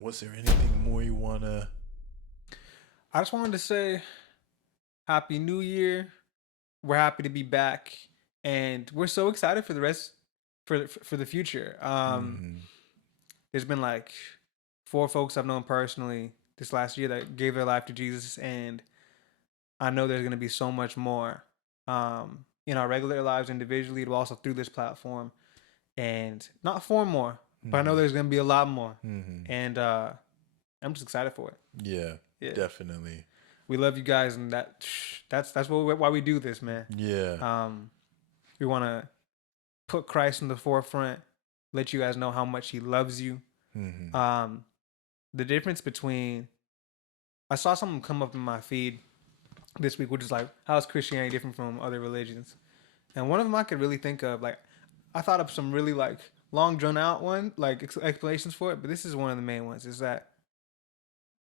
Was there anything more you wanna? I just wanted to say Happy New Year. We're happy to be back, and we're so excited for the rest for the future. Mm-hmm. There's been like four folks I've known personally this last year that gave their life to Jesus, and I know there's going to be so much more in our regular lives individually, but also through this platform, and not four more, but I know Mm-hmm. there's going to be a lot more, Mm-hmm. and I'm just excited for it. Yeah, Yeah, definitely. we love you guys, and that's why we do this, man. Yeah. Um, we want to put Christ in the forefront, let you guys know how much He loves you. Mm-hmm. Um, the difference between I saw something come up in my feed this week, which is like, how is Christianity different from other religions? And one of them I could really think of, like, I thought of some really like long drawn out one, like explanations for it, but this is one of the main ones. Is that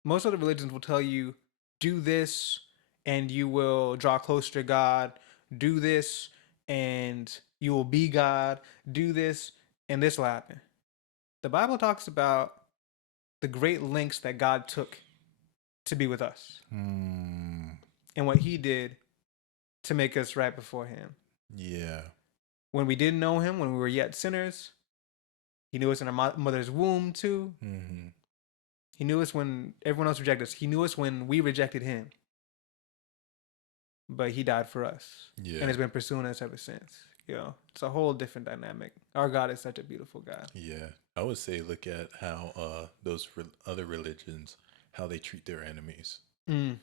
most other religions will tell you, do this and you will draw closer to God. Do this and you will be God. Do this and this will happen. The Bible talks about the great lengths that God took to be with us Mm. and what He did to make us right before Him. Yeah. When we didn't know Him, when we were yet sinners, He knew us in our mother's womb too. Mm-hmm. He knew us when everyone else rejected us. He knew us when we rejected Him. But He died for us and Yeah. has been pursuing us ever since. You know, it's a whole different dynamic. Our God is such a beautiful God. Yeah. I would say look at how those other religions how they treat their enemies Mm,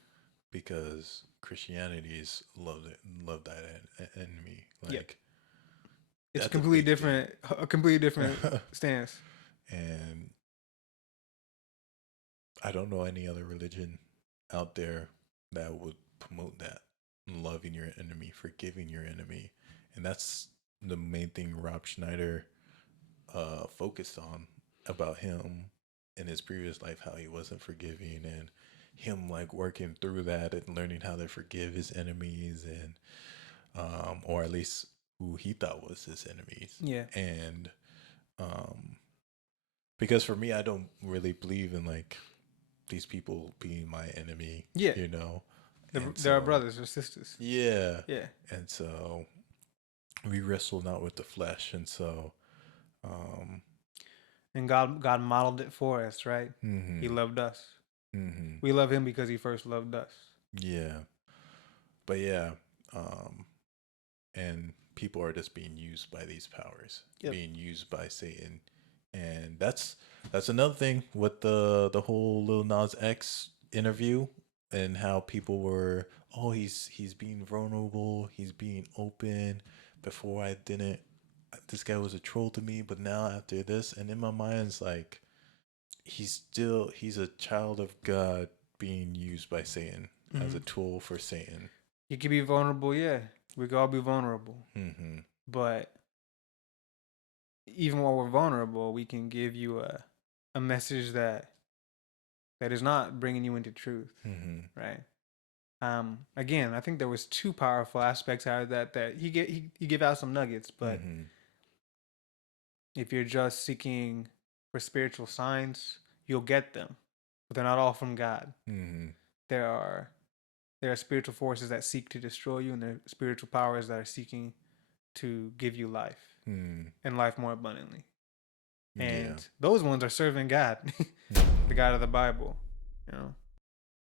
because Christianity's love that enemy. yeah, Like it's that's a big thing. a completely different stance. And I don't know any other religion out there that would promote that loving your enemy, forgiving your enemy, and that's the main thing Rob Schneider focused on about him in his previous life, how he wasn't forgiving and him like working through that and learning how to forgive his enemies and or at least who he thought was his enemies Yeah, and um because for me I don't really believe in like these people being my enemy, yeah. you know? And They're our so, brothers or sisters. yeah. Yeah, And so we wrestle not with the flesh. And so, um, and God modeled it for us, right? He mm-hmm, loved us. mm-hmm, We love Him because He first loved us. yeah. But yeah, um, and people are just being used by these powers, Yep. being used by Satan. And that's another thing with the whole Lil Nas X interview and how people were, oh, he's being vulnerable, he's being open. Before I didn't, this guy was a troll to me, but now after this, and in my mind, it's like he's a child of God being used by Satan as a Mm-hmm. tool for Satan. You can be vulnerable, yeah. We can all be vulnerable, Mm-hmm. but even while we're vulnerable, we can give you a message that is not bringing you into truth, Mm-hmm. right? Again, I think there was two powerful aspects out of that he gave out some nuggets, but Mm-hmm. if you're just seeking for spiritual signs, you'll get them, but they're not all from God. Mm-hmm. There are there are spiritual forces that seek to destroy you, and there are spiritual powers that are seeking to give you life Mm-hmm. and life more abundantly. Yeah. And those ones are serving God, Mm-hmm. the God of the Bible. You know.